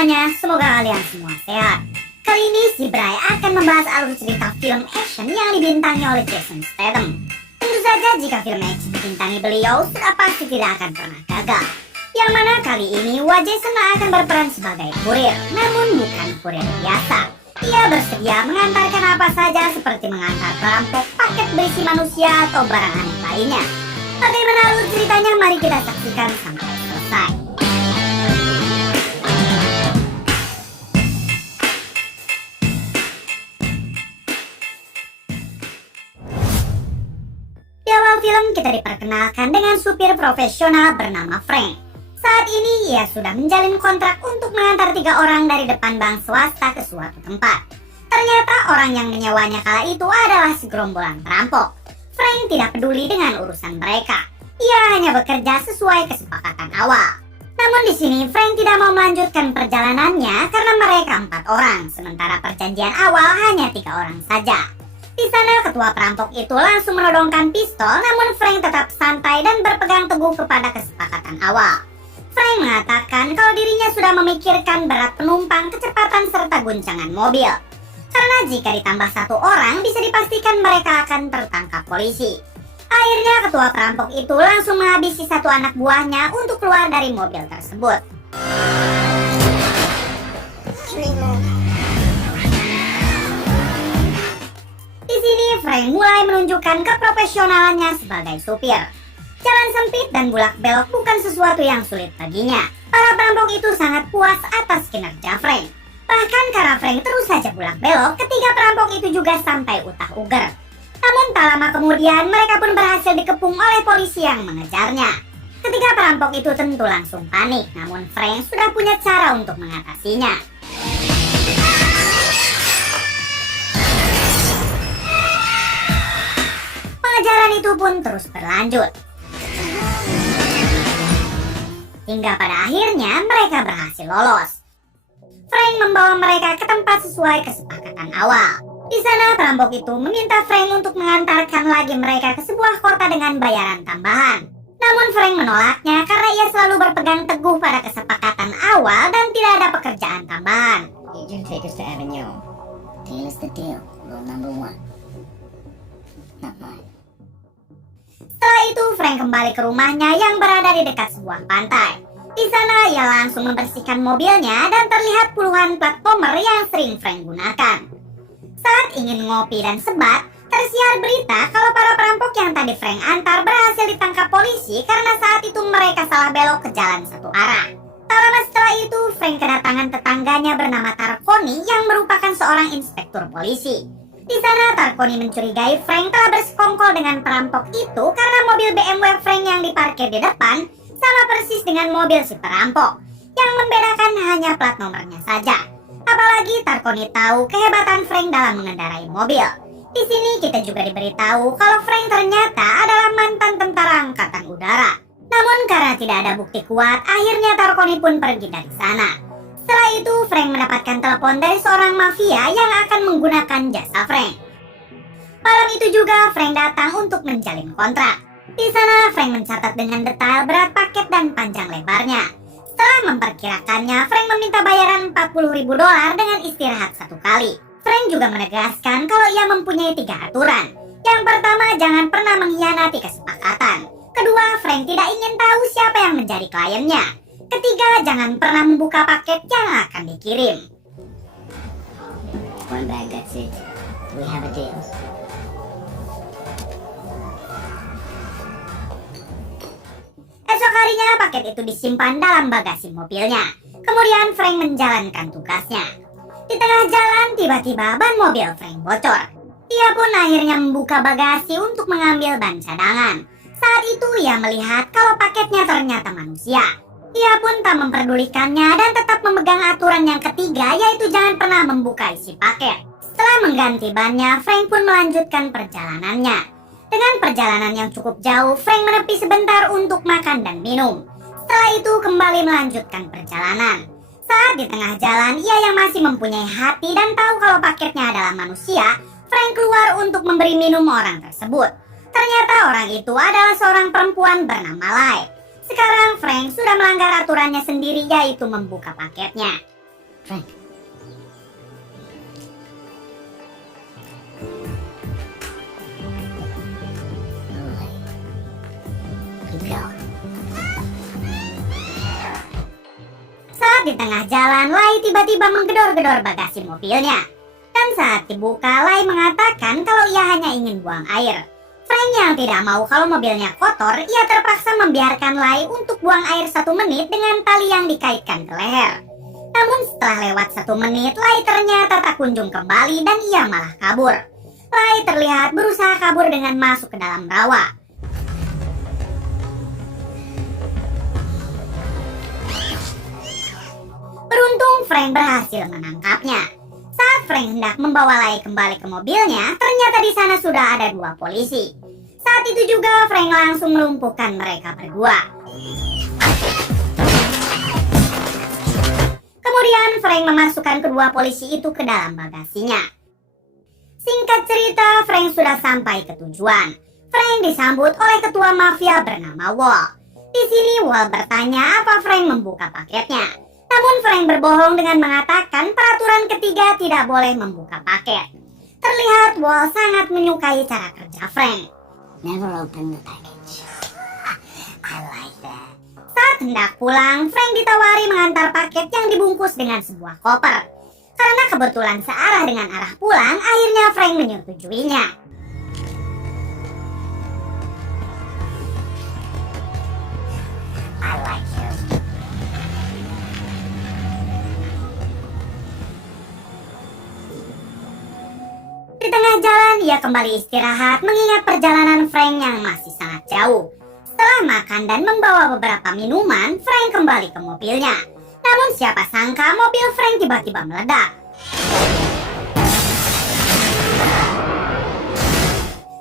semuanya, semoga kalian semua sehat. Kali ini si Bray akan membahas alur cerita film action yang dibintangi oleh Jason Statham. Tentu saja jika film action dibintangi beliau, sudah pasti tidak akan pernah gagal. Yang mana kali ini Jason akan berperan sebagai kurir, namun bukan kurir biasa. Ia bersedia mengantarkan apa saja seperti mengantar perampok, paket berisi manusia atau barang aneh lainnya. Bagaimana alur ceritanya? Mari kita saksikan sampai selesai. Di awal film kita diperkenalkan dengan supir profesional bernama Frank. Saat ini ia sudah menjalin kontrak untuk mengantar 3 orang dari depan bank swasta ke suatu tempat. Ternyata orang yang menyewanya kala itu adalah segerombolan perampok. Frank tidak peduli dengan urusan mereka. Ia hanya bekerja sesuai kesepakatan awal. Namun di sini Frank tidak mau melanjutkan perjalanannya karena mereka 4 orang, sementara perjanjian awal hanya 3 orang saja. Di sana ketua perampok itu langsung menodongkan pistol, namun Frank tetap santai dan berpegang teguh kepada kesepakatan awal. Frank mengatakan kalau dirinya sudah memikirkan berat penumpang, kecepatan serta guncangan mobil. Karena jika ditambah 1 orang bisa dipastikan mereka akan tertangkap polisi. Akhirnya ketua perampok itu langsung menghabisi 1 anak buahnya untuk keluar dari mobil tersebut. Di sini Frank mulai menunjukkan keprofesionalannya sebagai supir. Jalan sempit dan bulak belok bukan sesuatu yang sulit baginya. Para perampok itu sangat puas atas kinerja Frank. Bahkan karena Frank terus saja bulak belok, ketiga perampok itu juga sampai utah-uger. Namun tak lama kemudian mereka pun berhasil dikepung oleh polisi yang mengejarnya. Ketiga perampok itu tentu langsung panik, namun Frank sudah punya cara untuk mengatasinya. Pengejaran itu pun terus berlanjut. Hingga pada akhirnya mereka berhasil lolos. Frank membawa mereka ke tempat sesuai kesepakatan awal. Di sana perampok itu meminta Frank untuk mengantarkan lagi mereka ke sebuah kota dengan bayaran tambahan. Namun Frank menolaknya karena ia selalu berpegang teguh pada kesepakatan awal dan tidak ada pekerjaan tambahan. Agent, take us to Avenue. Deal is the deal. Rule number 1. Not mine. Setelah itu Frank kembali ke rumahnya yang berada di dekat sebuah pantai. Di sana ia langsung membersihkan mobilnya dan terlihat puluhan plat nomor yang sering Frank gunakan. Saat ingin ngopi dan sebat, tersiar berita kalau para perampok yang tadi Frank antar berhasil ditangkap polisi karena saat itu mereka salah belok ke jalan satu arah. Tak lama setelah itu Frank kedatangan tetangganya bernama Tarkoni yang merupakan seorang inspektur polisi. Di sana Tarkoni mencurigai Frank telah bersekongkol dengan perampok itu karena mobil BMW Frank yang diparkir di depan sama persis dengan mobil si perampok. Yang membedakan hanya plat nomornya saja. Apalagi Tarkoni tahu kehebatan Frank dalam mengendarai mobil. Di sini kita juga diberitahu kalau Frank ternyata adalah mantan tentara angkatan udara. Namun karena tidak ada bukti kuat, akhirnya Tarkoni pun pergi dari sana. Setelah itu Frank mendapatkan telepon dari seorang mafia yang akan menggunakan jasa Frank. Malam itu juga Frank datang untuk menjalin kontrak. Di sana Frank mencatat dengan detail berat paket dan panjang lebarnya. Setelah memperkirakannya, Frank meminta bayaran $40.000 dengan istirahat 1 kali. Frank juga menegaskan kalau ia mempunyai 3 aturan. Yang pertama, jangan pernah mengkhianati kesepakatan. Kedua, Frank tidak ingin tahu siapa yang menjadi kliennya. Ketiga, jangan pernah membuka paket yang akan dikirim. One bag, that's it. We have a deal. Esok harinya paket itu disimpan dalam bagasi mobilnya. Kemudian Frank menjalankan tugasnya. Di tengah jalan tiba-tiba ban mobil Frank bocor. Ia pun akhirnya membuka bagasi untuk mengambil ban cadangan. Saat itu ia melihat kalau paketnya ternyata manusia. Ia pun tak memperdulikannya dan tetap memegang aturan yang ketiga, yaitu jangan pernah membuka isi paket. Setelah mengganti bannya, Frank pun melanjutkan perjalanannya. Dengan perjalanan yang cukup jauh, Frank menepi sebentar untuk makan dan minum. Setelah itu kembali melanjutkan perjalanan. Saat di tengah jalan, ia yang masih mempunyai hati dan tahu kalau paketnya adalah manusia, Frank keluar untuk memberi minum orang tersebut. Ternyata orang itu adalah seorang perempuan bernama Lai. Sekarang Frank sudah melanggar aturannya sendiri, yaitu membuka paketnya. Frank. Lily. Good girl. Saat di tengah jalan, Lai tiba-tiba menggedor-gedor bagasi mobilnya. Dan saat dibuka, Lai mengatakan kalau ia hanya ingin buang air. Frank yang tidak mau kalau mobilnya kotor, ia terpaksa membiarkan Lai untuk buang air 1 menit dengan tali yang dikaitkan ke leher. Namun setelah lewat 1 menit, Lai ternyata tak kunjung kembali dan ia malah kabur. Lai terlihat berusaha kabur dengan masuk ke dalam rawa. Beruntung Frank berhasil menangkapnya. Saat Frank hendak membawa Lai kembali ke mobilnya, ternyata di sana sudah ada 2 polisi. Saat itu juga Frank langsung melumpuhkan mereka berdua. Kemudian Frank memasukkan kedua polisi itu ke dalam bagasinya. Singkat cerita, Frank sudah sampai ke tujuan. Frank disambut oleh ketua mafia bernama Wall. Di sini Wall bertanya apa Frank membuka paketnya. Namun Frank berbohong dengan mengatakan peraturan ketiga tidak boleh membuka paket. Terlihat Wall sangat menyukai cara kerja Frank. Never open the package. I like that. Saat hendak pulang, Frank ditawari mengantar paket yang dibungkus dengan sebuah koper. Karena kebetulan searah dengan arah pulang, akhirnya Frank menyetujuinya. I like you. Di tengah jalan, ia kembali istirahat mengingat perjalanan Frank yang masih sangat jauh. Setelah makan dan membawa beberapa minuman, Frank kembali ke mobilnya. Namun siapa sangka mobil Frank tiba-tiba meledak.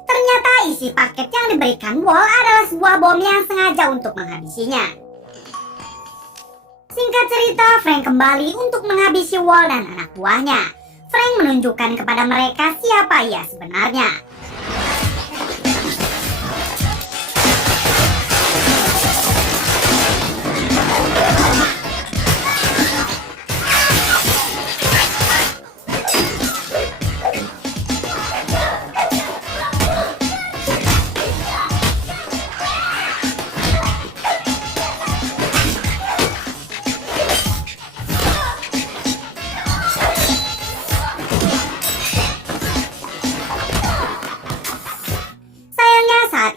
Ternyata isi paket yang diberikan Wall adalah sebuah bom yang sengaja untuk menghabisinya. Singkat cerita, Frank kembali untuk menghabisi Wall dan anak buahnya. Frank menunjukkan kepada mereka siapa ia sebenarnya.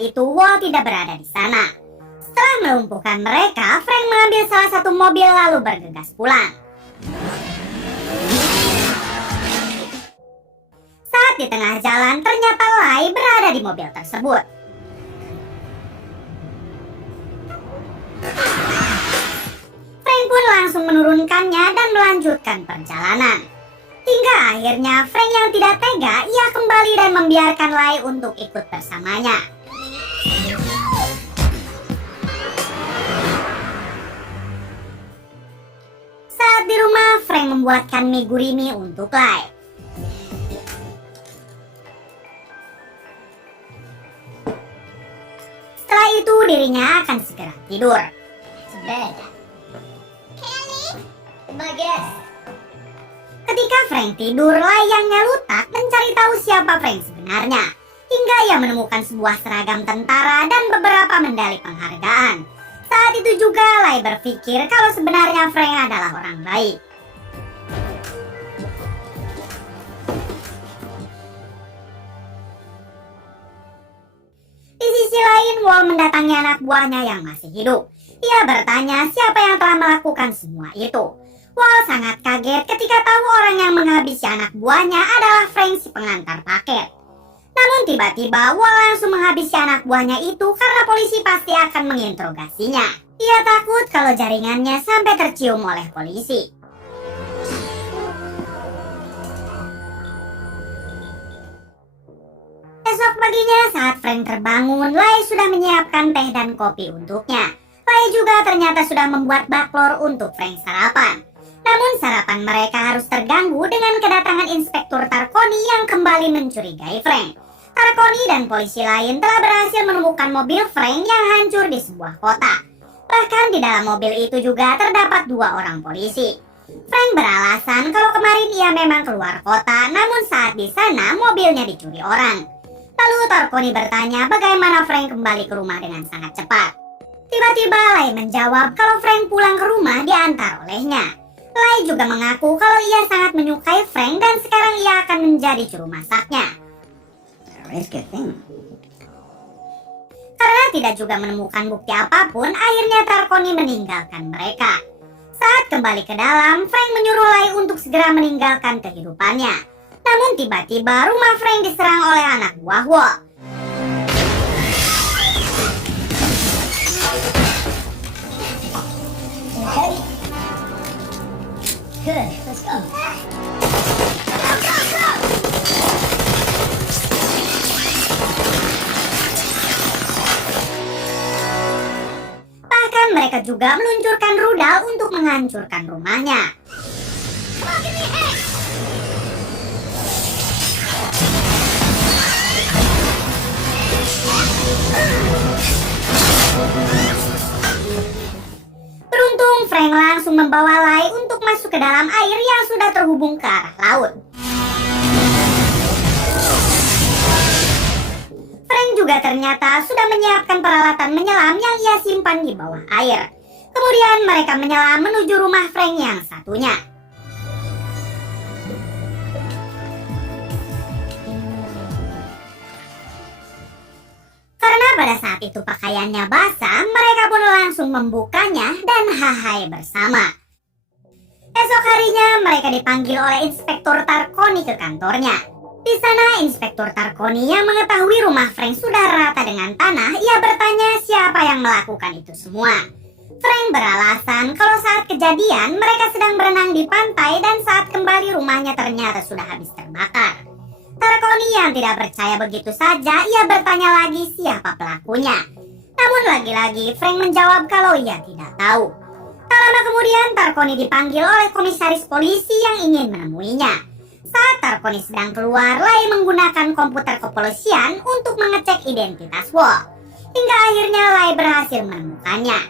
Itu Wall tidak berada di sana. Setelah melumpuhkan mereka, Frank mengambil salah satu mobil lalu bergegas pulang. Saat di tengah jalan, ternyata Lai berada di mobil tersebut. Frank pun langsung menurunkannya dan melanjutkan perjalanan. Hingga akhirnya Frank yang tidak tega, ia kembali dan membiarkan Lai untuk ikut bersamanya. Saat di rumah, Frank membuatkan mie gurimi untuk Lai. Setelah itu dirinya akan segera tidur. Bed. Kelly, bagus. Ketika Frank tidur, Lai yang nyalutak mencari tahu siapa Frank sebenarnya. Hingga ia menemukan sebuah seragam tentara dan beberapa medali penghargaan. Saat itu juga Lai berpikir kalau sebenarnya Frank adalah orang baik. Di sisi lain, Wall mendatangi anak buahnya yang masih hidup. Ia bertanya siapa yang telah melakukan semua itu. Wall sangat kaget ketika tahu orang yang menghabisi anak buahnya adalah Frank si pengantar paket. Namun tiba-tiba Wall langsung menghabisi anak buahnya itu karena polisi pasti akan menginterogasinya. Ia takut kalau jaringannya sampai tercium oleh polisi. Esok paginya saat Frank terbangun, Lai sudah menyiapkan teh dan kopi untuknya. Lai juga ternyata sudah membuat baklor untuk Frank sarapan. Namun sarapan mereka harus terganggu dengan kedatangan Inspektur Tarkoni yang kembali mencurigai Frank. Tarkoni dan polisi lain telah berhasil menemukan mobil Frank yang hancur di sebuah kota. Bahkan di dalam mobil itu juga terdapat 2 orang polisi. Frank beralasan kalau kemarin ia memang keluar kota, namun saat di sana mobilnya dicuri orang. Lalu Tarkoni bertanya bagaimana Frank kembali ke rumah dengan sangat cepat. Tiba-tiba Lai menjawab kalau Frank pulang ke rumah diantar olehnya. Lai juga mengaku kalau ia sangat menyukai Frank dan sekarang ia akan menjadi juru masaknya. It's a good thing. Karena tidak juga menemukan bukti apapun, akhirnya Tarkoni meninggalkan mereka. Saat kembali ke dalam, Frank menyuruh Lai untuk segera meninggalkan kehidupannya. Namun tiba-tiba rumah Frank diserang oleh anak buah Wall. Okay. Good. Let's go. Bahkan mereka juga meluncurkan rudal untuk menghancurkan rumahnya. Beruntung Frank langsung membawa Lai untuk masuk ke dalam air yang sudah terhubung ke arah laut. Frank juga ternyata sudah menyiapkan peralatan menyelam yang ia simpan di bawah air. Kemudian mereka menyelam menuju rumah Frank yang satunya. Karena pada saat itu pakaiannya basah, mereka pun langsung membukanya dan hahai bersama. Esok harinya mereka dipanggil oleh Inspektur Tarkoni ke kantornya. Di sana Inspektur Tarkoni yang mengetahui rumah Frank sudah rata dengan tanah, ia bertanya siapa yang melakukan itu semua. Frank beralasan kalau saat kejadian mereka sedang berenang di pantai dan saat kembali rumahnya ternyata sudah habis terbakar. Tarkoni yang tidak percaya begitu saja, ia bertanya lagi siapa pelakunya. Namun lagi-lagi Frank menjawab kalau ia tidak tahu. Tak lama kemudian Tarkoni dipanggil oleh komisaris polisi yang ingin menemuinya. Saat Tarkoni sedang keluar, Lai menggunakan komputer kepolisian untuk mengecek identitas Wall. Hingga akhirnya Lai berhasil menemukannya.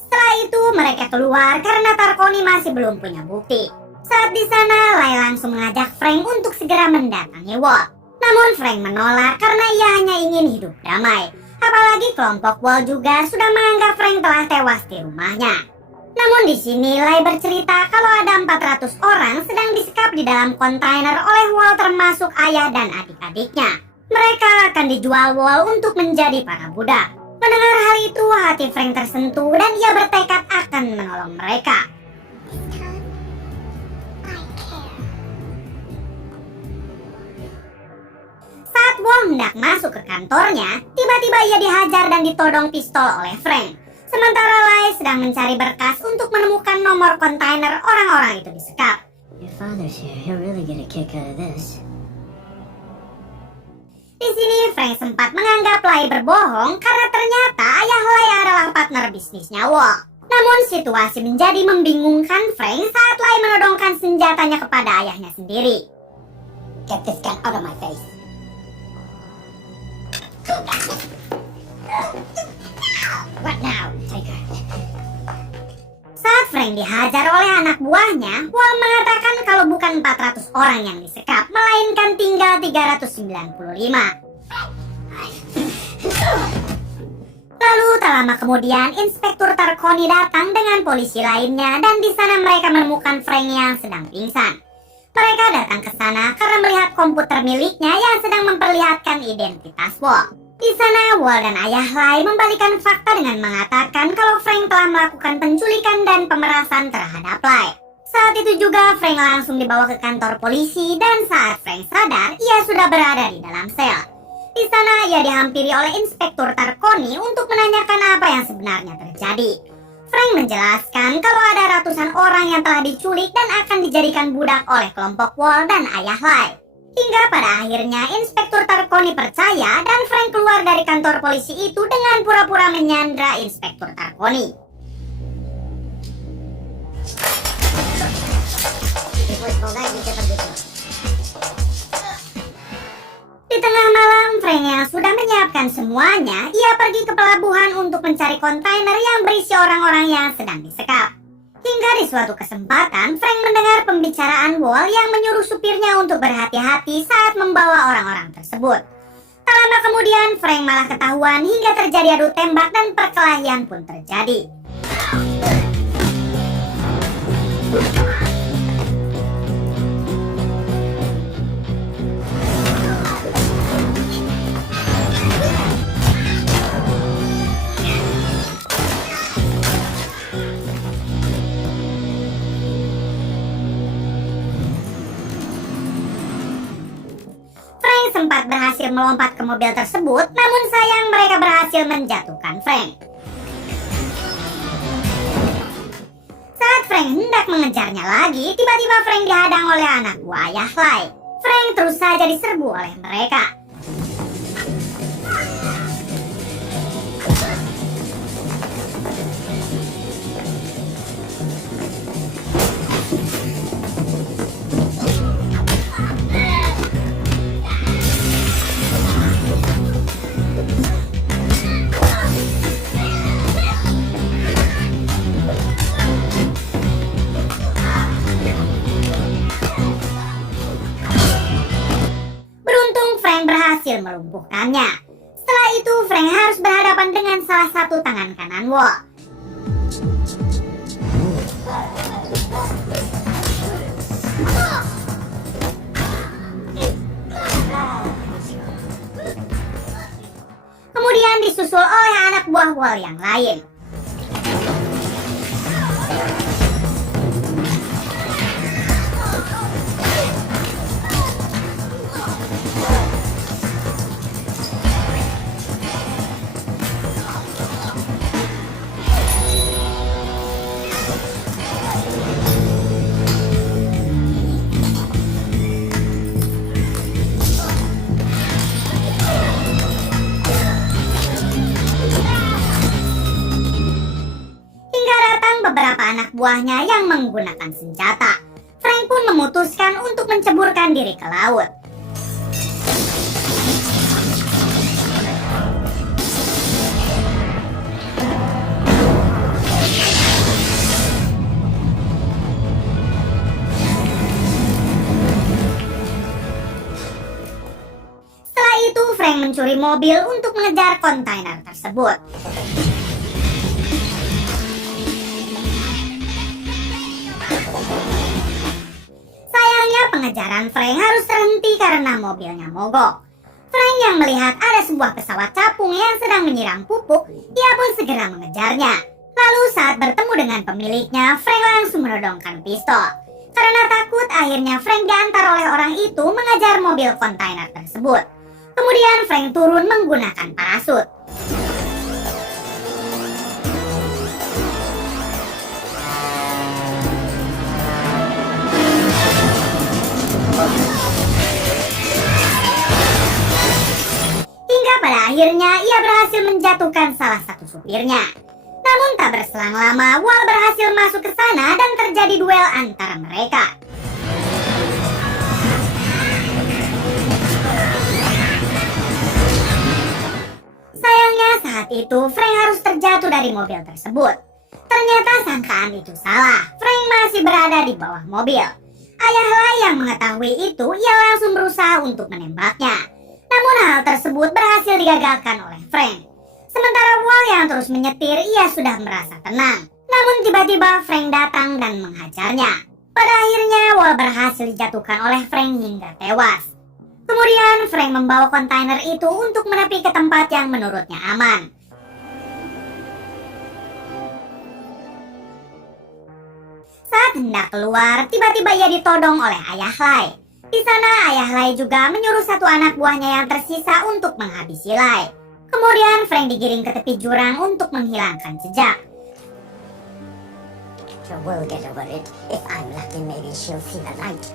Setelah itu mereka keluar karena Tarkoni masih belum punya bukti. Saat di sana, Lai langsung mengajak Frank untuk segera mendatangi Wall. Namun Frank menolak karena ia hanya ingin hidup damai. Apalagi kelompok Wall juga sudah menganggap Frank telah tewas di rumahnya. Namun di sini Lai bercerita kalau ada 400 orang sedang disekap di dalam kontainer oleh Wall termasuk ayah dan adik-adiknya. Mereka akan dijual Wall untuk menjadi para budak. Mendengar hal itu, hati Frank tersentuh dan ia bertekad akan menolong mereka. Saat Wall hendak masuk ke kantornya, tiba-tiba ia dihajar dan ditodong pistol oleh Frank. Sementara Lai sedang mencari berkas untuk menemukan nomor kontainer orang-orang itu disekap. Your father's here. He'll really get a kick out of this. Di sini Frank sempat menganggap Lai berbohong karena ternyata ayah Lai adalah partner bisnisnya Wall. Namun situasi menjadi membingungkan Frank saat Lai menodongkan senjatanya kepada ayahnya sendiri. Get this gun out of my face. What now, Tiger? Saat Frank dihajar oleh anak buahnya, Wall mengatakan kalau bukan 400 orang yang disekap, melainkan tinggal 395. Lalu tak lama kemudian, Inspektur Tarkoni datang dengan polisi lainnya dan di sana mereka menemukan Frank yang sedang pingsan. Mereka datang ke sana karena melihat komputer miliknya yang sedang memperlihatkan identitas Wall. Di sana, Wall dan ayah Lai membalikan fakta dengan mengatakan kalau Frank telah melakukan penculikan dan pemerasan terhadap Lai. Saat itu juga Frank langsung dibawa ke kantor polisi dan saat Frank sadar, ia sudah berada di dalam sel. Di sana, ia dihampiri oleh Inspektur Tarkoni untuk menanyakan apa yang sebenarnya terjadi. Frank menjelaskan kalau ada ratusan orang yang telah diculik dan akan dijadikan budak oleh kelompok Wall dan ayah Lai. Hingga pada akhirnya Inspektur Tarkoni percaya dan Frank keluar dari kantor polisi itu dengan pura-pura menyandra Inspektur Tarkoni. Di tengah malam, Frank yang sudah menyiapkan menghentikan semuanya, ia pergi ke pelabuhan untuk mencari kontainer yang berisi orang-orang yang sedang disekap. Hingga di suatu kesempatan, Frank mendengar pembicaraan Wall yang menyuruh supirnya untuk berhati-hati saat membawa orang-orang tersebut. Tak lama kemudian, Frank malah ketahuan hingga terjadi adu tembak dan perkelahian pun terjadi. Frank sempat berhasil melompat ke mobil tersebut, namun sayang mereka berhasil menjatuhkan Frank. Saat Frank hendak mengejarnya lagi, tiba-tiba Frank dihadang oleh anak buah ayah Lai. Frank terus saja diserbu oleh mereka. Berhasil melumpuhkannya. Setelah itu, Frank harus berhadapan dengan salah satu tangan kanan Wall. Kemudian disusul oleh anak buah Wall yang lain. Beberapa anak buahnya yang menggunakan senjata. Frank pun memutuskan untuk menceburkan diri ke laut. Setelah itu, Frank mencuri mobil untuk mengejar kontainer tersebut. Pengejaran Frank harus terhenti karena mobilnya mogok. Frank yang melihat ada sebuah pesawat capung yang sedang menyiram pupuk, ia pun segera mengejarnya. Lalu saat bertemu dengan pemiliknya, Frank langsung menodongkan pistol. Karena takut, akhirnya Frank diantar oleh orang itu mengejar mobil kontainer tersebut. Kemudian Frank turun menggunakan parasut. Hingga pada akhirnya ia berhasil menjatuhkan salah satu supirnya. Namun tak berselang lama, Wall berhasil masuk ke sana dan terjadi duel antara mereka. Sayangnya saat itu Frank harus terjatuh dari mobil tersebut. Ternyata sangkaan itu salah. Frank masih berada di bawah mobil. Ayah Lai yang mengetahui itu, ia langsung berusaha untuk menembaknya. Namun hal tersebut berhasil digagalkan oleh Frank. Sementara Wall yang terus menyetir, ia sudah merasa tenang. Namun tiba-tiba Frank datang dan menghajarnya. Pada akhirnya Wall berhasil dijatuhkan oleh Frank hingga tewas. Kemudian Frank membawa kontainer itu untuk menepi ke tempat yang menurutnya aman. Saat hendak keluar, tiba-tiba ia ditodong oleh ayah Lai. Di sana ayah Lai juga menyuruh satu anak buahnya yang tersisa untuk menghabisi Lai. Kemudian Frank digiring ke tepi jurang untuk menghilangkan jejak. So we'll get over it. If I'm lucky, maybe she'll see the light.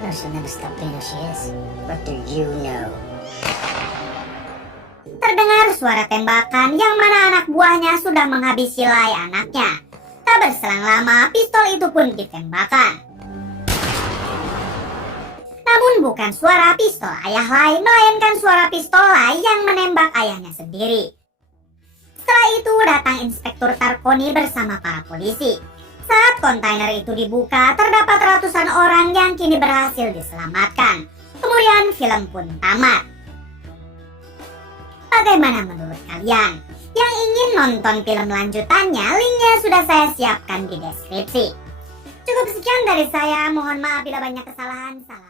No, she'll never stop being who she is. What do you know? Terdengar suara tembakan yang mana anak buahnya sudah menghabisi Lai anaknya. Tak berselang lama, pistol itu pun ditembakkan. Namun bukan suara pistol ayah Lai, melainkan suara pistol Lai yang menembak ayahnya sendiri. Setelah itu datang Inspektur Tarkoni bersama para polisi. Saat kontainer itu dibuka, terdapat ratusan orang yang kini berhasil diselamatkan. Kemudian film pun tamat. Bagaimana menurut kalian? Yang ingin nonton film lanjutannya, linknya sudah saya siapkan di deskripsi. Cukup sekian dari saya, mohon maaf bila banyak kesalahan. Salam.